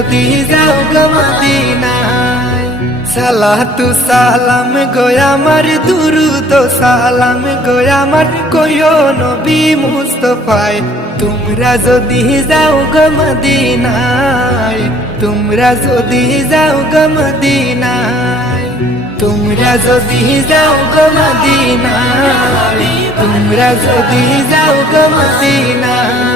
যদি যাও গো মদিনায়। সালাতু সালাম গো আমার, দুরুদ সালাম গো আমার, কইও নবী মুস্তাফায়। তোমরা যদি যাও গো মদিনায়, তোমরা যদি যাও গো মদিনায়, তোমরা যদি যাও গো মদিনায়, তোমরা যদি যাও গো মদিনায়।